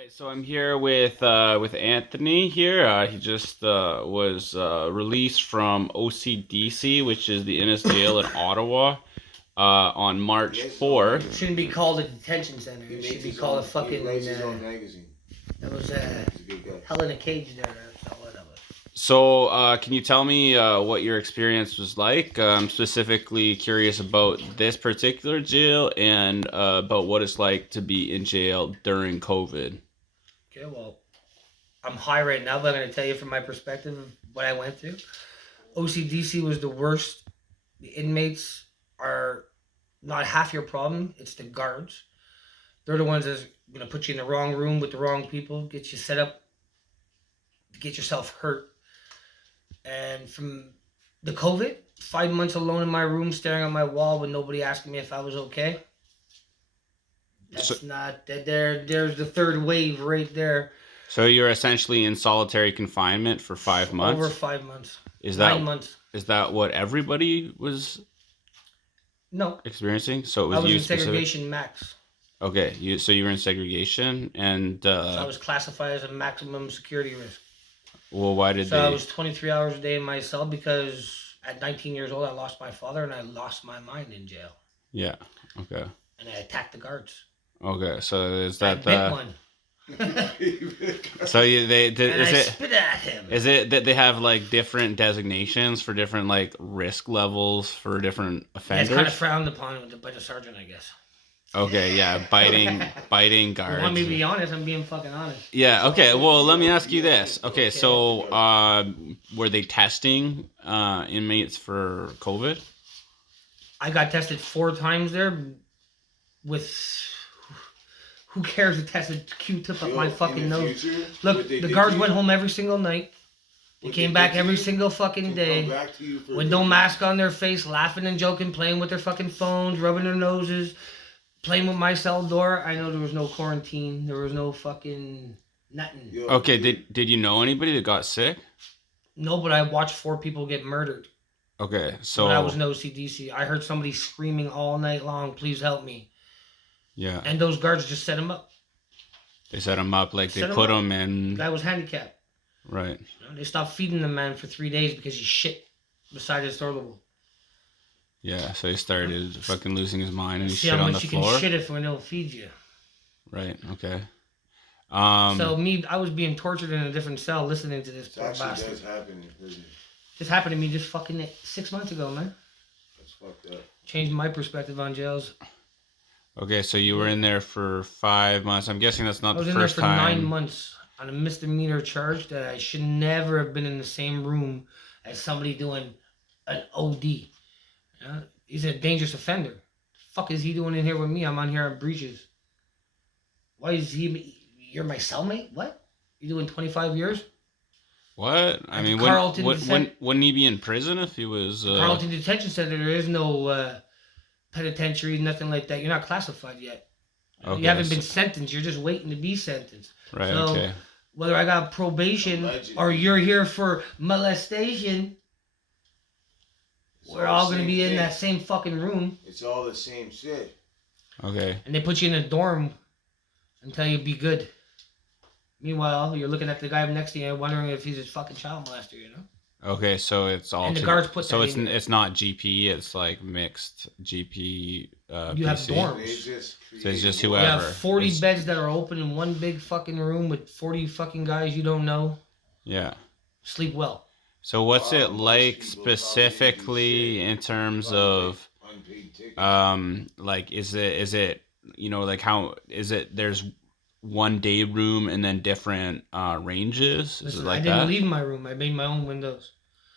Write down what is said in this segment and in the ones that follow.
right, so I'm here with Anthony here. He just was released from OCDC, which is the Innis jail in Ottawa, on March 4th. Shouldn't be called a detention center. It should be called a fucking. He writes his own magazine. That was He's a good guy. hell in a cage there. That's not what that was. So, can you tell me what your experience was like? I'm specifically curious about this particular jail and about what it's like to be in jail during COVID. Okay, well, I'm high right now, but I'm gonna tell you from my perspective of what I went through. OCDC was the worst. The inmates are not half your problem. It's the guards. They're the ones that's gonna put you in the wrong room with the wrong people, get you set up to get yourself hurt. And from the COVID, 5 months alone in my room, staring at my wall with nobody asking me if I was okay. That's not that. There's the third wave right there. So you're essentially in solitary confinement for 5 months? Over 5 months. Is that 9 months. Is that what everybody was No. experiencing? So it was I was you in specific? segregation max. Okay, so you were in segregation, and So I was classified as a maximum security risk. well, why did So they? I was 23 hours a day in my cell because at 19 years old I lost my father and I lost my mind in jail. Yeah. Okay. And I attacked the guards. Okay. So is I that bit one. So they did? And Is I it? spit at him. Is it that they have like different designations for different like risk levels for different That's offenders? kind of frowned upon by the sergeant, I guess. Okay. Yeah. Biting You guards. want me to be honest? I'm being fucking honest. Yeah. Okay. Well, let me ask you this. Okay. So, were they testing inmates for COVID? I got tested 4 times there with. Who cares to test a Q-tip up my fucking nose? Look, the guards went home every single night. They came back every single fucking day with no mask on their face, laughing and joking, playing with their fucking phones, rubbing their noses, playing with my cell door. I know there was no quarantine. There was no fucking nothing. Okay. Did you know anybody that got sick? No, but I watched 4 people get murdered. Okay. So When I was in OCDC, I heard somebody screaming all night long, "Please help me!" yeah, And those guards just set him up. they set him up like they Set him put up. him in. The guy was handicapped. Right. They stopped feeding the man for 3 days because he shit beside his toilet bowl. Yeah. So he started fucking losing his mind and he See shit how on the much you floor. can shit if when they'll feed you. Right. Okay. So I was being tortured in a different cell listening to this It poor actually bastard. does happen in prison. This happened to me just fucking 6 months ago, man. That's fucked up. Changed my perspective on jails. Okay, so you were in there for 5 months. I'm guessing that's not I was the in there first for time. 9 months on a misdemeanor charge that I should never have been in the same room as somebody doing an OD. Yeah? He's a dangerous offender. The fuck is he doing in here with me? I'm on here on breaches. Why is he? You're my cellmate? What? You doing 25 years? What? I At mean, the Carlton wouldn't he be in prison if he was? Carlton Detention Center. There is no penitentiary, nothing like that. You're not classified yet. Okay, You haven't been so- sentenced. You're just waiting to be sentenced. Right. So, Okay. whether I got probation Allegedly. or you're here for molestation, we're all going to be in that same fucking room. It's all the same shit. Okay. And they put you in a dorm and tell you be good. Meanwhile, you're looking at the guy next to you wondering if he's a fucking child molester, you know? Okay. So it's all. And the guards put So that it's in. it's not GP. It's like mixed GP. You have PC. dorms. They just So it's just You whoever. have 40 It's- beds that are open in one big fucking room with 40 fucking guys you don't know. Yeah. Sleep well. So what's it most like people probably do specifically shit. in terms of Unpaid tickets. like is it you know like how is it there's one day room and then different ranges? Is Listen, it like I didn't that? leave my room. I made my own windows.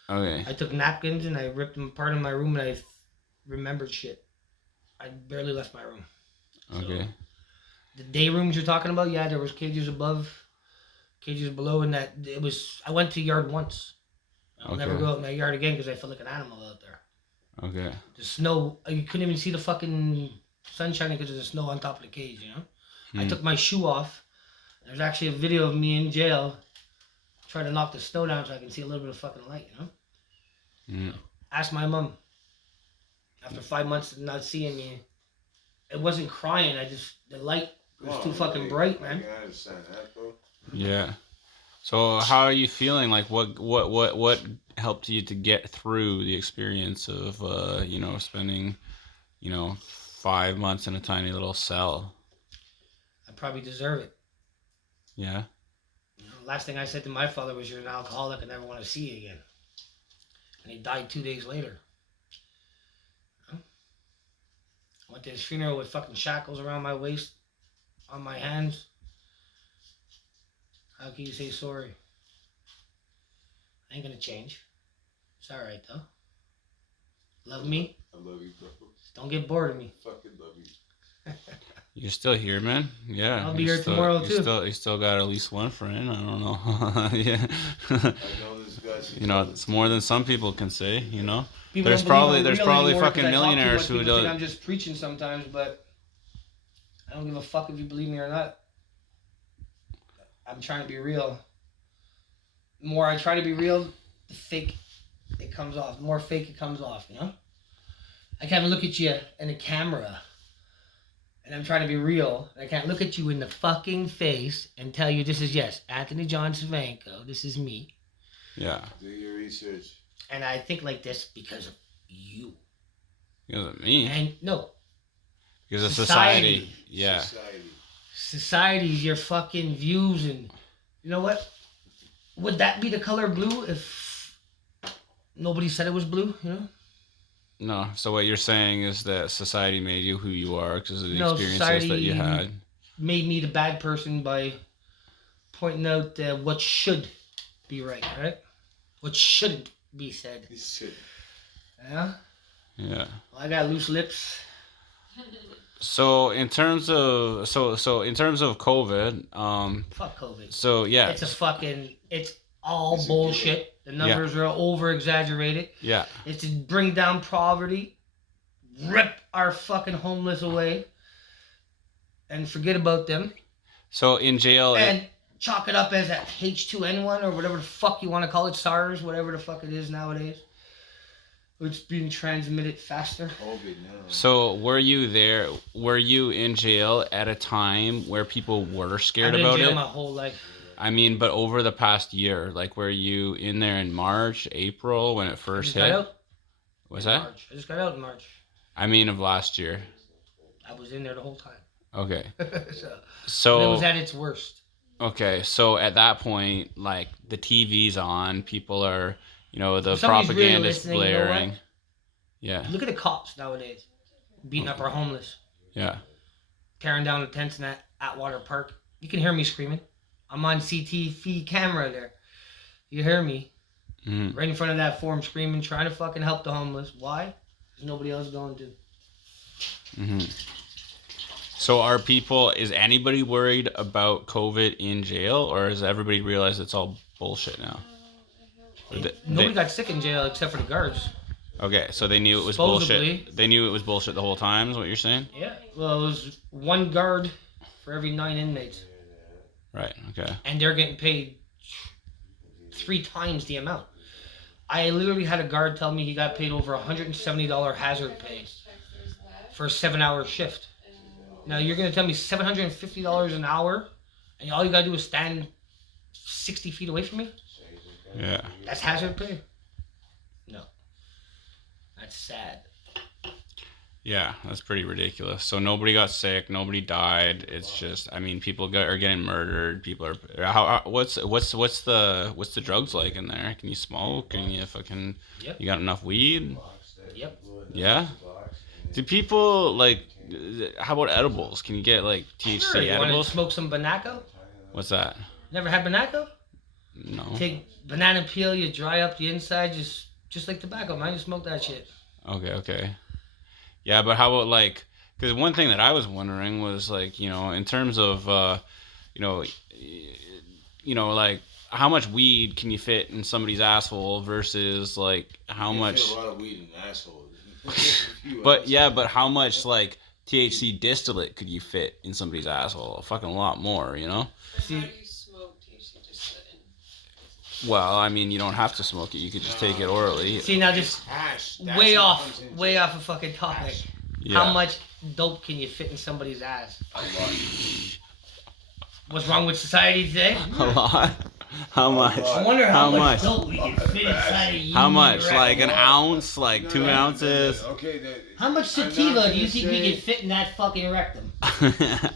Okay. I took napkins and I ripped them apart in my room and I remembered shit. I barely left my room. Okay. The day rooms you're talking about, yeah, there was cages above, cages below, and that it was. I went to yard once. I'll never Okay. go out in that yard again because I felt like an animal out there. Okay. The snow, you couldn't even see the fucking sun shining because of the snow on top of the cage. You know, I Hmm. took my shoe off. There's actually a video of me in jail trying to knock the snow down so I can see a little bit of fucking light. You know. Mm. Ask my mom. After 5 months of not seeing me, it wasn't crying. The light It was too fucking bright, man. I can understand that though. Yeah. So how are you feeling? Like what helped you to get through the experience of spending 5 months in a tiny little cell? I probably deserve it. Yeah. Last thing I said to my father was, "You're an alcoholic. I never want to see you again." And he died 2 days later. I went to his funeral with fucking shackles around my waist, on my hands. How can you say sorry? I ain't gonna change. It's alright though. Love me. I love you, bro. Just don't get bored of me. Fucking love you. You're still here, man. Yeah. I'll be here tomorrow too. You still got at least one friend. I don't know. Yeah. I know this guy's. It's more than some people can say. People There's don't probably believe I'm real fucking anymore 'cause I talk too millionaires much. who People think don't. I'm just preaching sometimes, but I don't give a fuck if you believe me or not. I'm trying to be real. The more I try to be real, the fake it comes off. The more fake it comes off, I can't even look at you in the camera and I'm trying to be real. I can't look at you in the fucking face and tell you this is, yes, Anthony John Savanko. This is me. Yeah. Do your research. And I think like this because of you. Because of me. And no. Because of society. Yeah. Society's your fucking views, and you know what? Would that be the color blue if nobody said it was blue, No. So what you're saying is that society made you who you are because of the No, experiences that you had. Made me the bad person by pointing out what should be right? What shouldn't be said. Yeah? Yeah. Well, I got loose lips. So in terms of COVID, Fuck COVID. so yeah. It's all bullshit. The numbers are over exaggerated. Yeah. It's to bring down poverty, rip our fucking homeless away, and forget about them. So in jail And chalk it up as a H2N1 or whatever the fuck you want to call it, SARS, whatever the fuck it is nowadays. It's being transmitted faster. So were you there? Were you in jail at a time where people were scared about it? I've been in jail my whole life. I mean, but over the past year, like, were you in there in March, April when it first hit? Was that? March. I just got out in March. I mean, of last year. I was in there the whole time. Okay. So it was at its worst. Okay, so at that point, like, the TV's on, people are, the Somebody's propaganda's really blaring. Yeah. Look at the cops nowadays, beating up our homeless. Yeah. Tearing down the tents in Atwater Park. You can hear me screaming. I'm on CTV camera there. You hear me. Mm-hmm. Right in front of that form screaming, trying to fucking help the homeless. Why? There's nobody else going to. Mm-hmm. So is anybody worried about COVID in jail, or has everybody realized it's all bullshit now? Nobody got sick in jail except for the guards. Okay, so they knew it was Supposedly. bullshit. They knew it was bullshit the whole time, is what you're saying? Yeah. Well, it was one guard for every 9 inmates. Right, okay. And they're getting paid 3 times the amount. I literally had a guard tell me he got paid over $170 hazard pay for a 7-hour shift. Now you're going to tell me $750 an hour and all you got to do is stand 60 feet away from me? Yeah. That's hazard pay? No. That's sad. Yeah, that's pretty ridiculous. So nobody got sick, nobody died. It's just, I mean, people are getting murdered. People are what's the drugs like in there? Can you smoke? Can you fucking? Yep. You got enough weed? Yep. Yeah. Do people like? How about edibles? Can you get like THC sure, you edibles? Want to smoke some Banaco? What's that? Never had Banaco? No. Take banana peel, you dry up the inside, just like tobacco, man. You smoke that shit. Okay. Yeah, but how about like, because one thing that I was wondering was like, in terms of, like how much weed can you fit in somebody's asshole versus like how much. A lot of weed in the asshole. but how much like THC distillate could you fit in somebody's asshole? A fucking lot more, See, well, I mean, you don't have to smoke it. You could just take it orally. See, now just way off a fucking topic. Yeah. How much dope can you fit in somebody's ass? A lot. What's wrong with society today? A lot. How much? I wonder how, How much much? dope we can fit inside a How union much? erection. Like an ounce? Like 2 ounces? Okay. How much I'm not sativa do you gonna think we say- can fit in that fucking rectum? Yeah,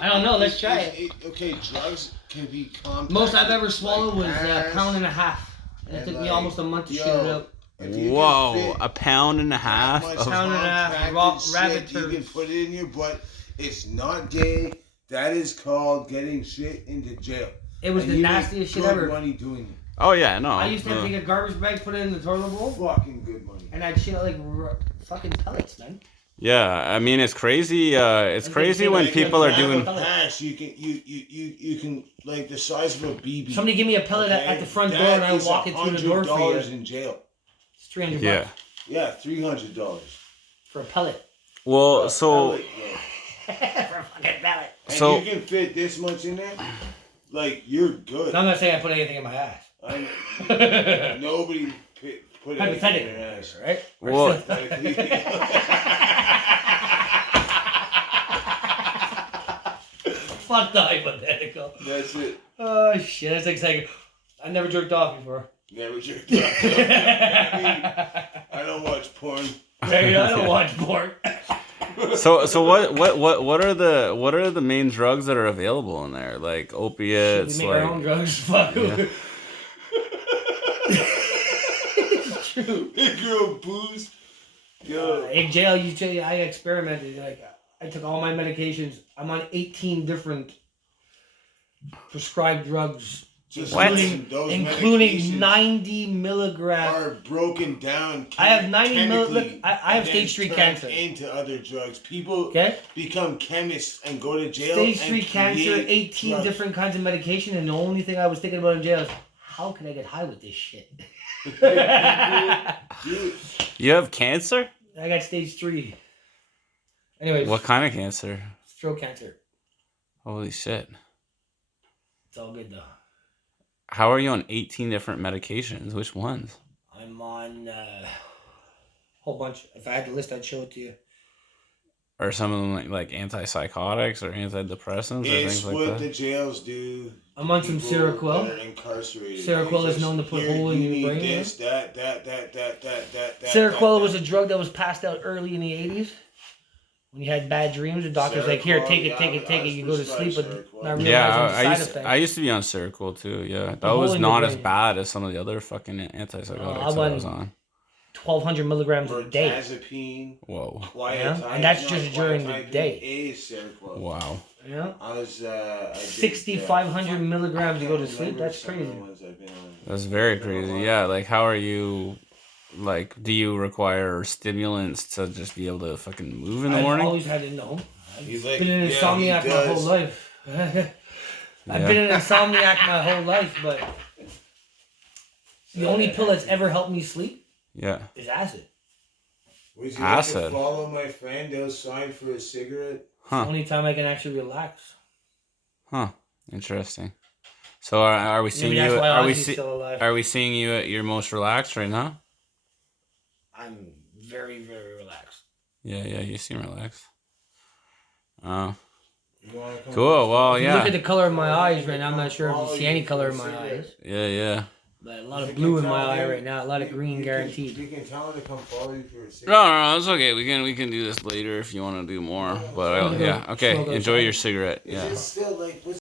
I don't know, let's try it. Okay, drugs can be compact. Most I've ever swallowed was ass, a pound and a half. And it and took me like, almost a month to yo, shit it out. if you can Whoa, fit a pound and a half that much of Pound and a half compacted rabbit shit, you can turds. put it in your butt. It's not gay. That is called getting shit into jail. It was And the you make nastiest shit good ever. money doing it. Oh yeah, no. I used to take a garbage bag, put it in the toilet bowl, Fucking good money. and I'd shit out like fucking pellets, man. Yeah, I mean it's crazy. It's Like crazy they when say, people are like, doing. Hash, you can like the size of a BB. Somebody give me a pellet okay? at the front door, That and I is walk it through the door for $100 you. in jail. It's $300 Yeah. Yeah, $300. for a pellet. Well, so Pellet, yeah. For a fucking pellet. And So- you can fit this much in there, like you're good. I'm not saying I put anything in my ass. Nobody put anything in their ass. right? Well- Fuck the hypothetical. That's it. Oh shit, that's exciting. I never jerked off before. Never jerked off. I don't watch porn. Maybe I don't watch porn. so what are the main drugs that are available in there? Like We opiates, make our own like drugs. Fuck. Yeah. It's true. Big girl booze. Yo. In jail, I experimented. Like I took all my medications. I'm on 18 different prescribed drugs, Just What? listen, those including medications 90 milligrams. are broken down. I have 90 chemically I have and then stage 3 turned cancer. Into other drugs. People Okay? become chemists and go to jail. Stage and 3 cancer, create 18 drugs. different kinds of medication, and the only thing I was thinking about in jail is how can I get high with this shit? Dude, you have cancer? I got stage 3. Anyways, What kind of cancer? throat cancer. Holy shit! It's all good though. How are you on 18 different medications? Which ones? I'm on a whole bunch. If I had the list, I'd show it to you. Are some of them like antipsychotics or antidepressants or it's things like what that? the jails do. I'm on some People Seroquel. that are incarcerated. Seroquel They is just, known to put here, hole in you your need brain, This, that. Seroquel was a drug that was passed out early in the 80s. When you had bad dreams, the doctor's like, here, take it, take it, take it. You go to sleep, but not realizing Yeah, the side effects. I used to be on Seroquel too. Yeah, that hole was in your not as brain. bad as some of the other fucking antipsychotics I that I was on. 1,200 milligrams a day. Mirtazapine, Whoa! Yeah, and that's just during the day. Is Seroquel. Wow! Yeah. I was I did, 6,500 milligrams to go to can't sleep. remember That's some of crazy. the ones I've been on. That's very crazy. Yeah, like how are you? Like, do you require stimulants to just be able to fucking move in the I've morning? always had to know. I've He's like, been an yeah, insomniac he my whole does. life. I've been an insomniac my whole life, but the only pill that's ever helped me sleep Yeah. is acid. Would you like Acid. to follow my friend outside for a cigarette? It's Huh. the only time I can actually relax. Huh. Interesting. So are we seeing Maybe that's you? why Are we Ozzy's still alive. are we seeing you at your most relaxed right now? I'm very, very relaxed. Yeah. You seem relaxed. Oh. You wanna come Cool. Well, If you look at yeah. the color of my eyes right now, I'm not sure if you see any color in my eyes. Yeah. But a lot of blue in my eye right now, a lot of green guaranteed. You can tell him to come follow you for a cigarette. No, it's okay. We can do this later if you want to do more. But yeah, okay. Smoke Enjoy outside. your cigarette. Is Yeah. it still like, what's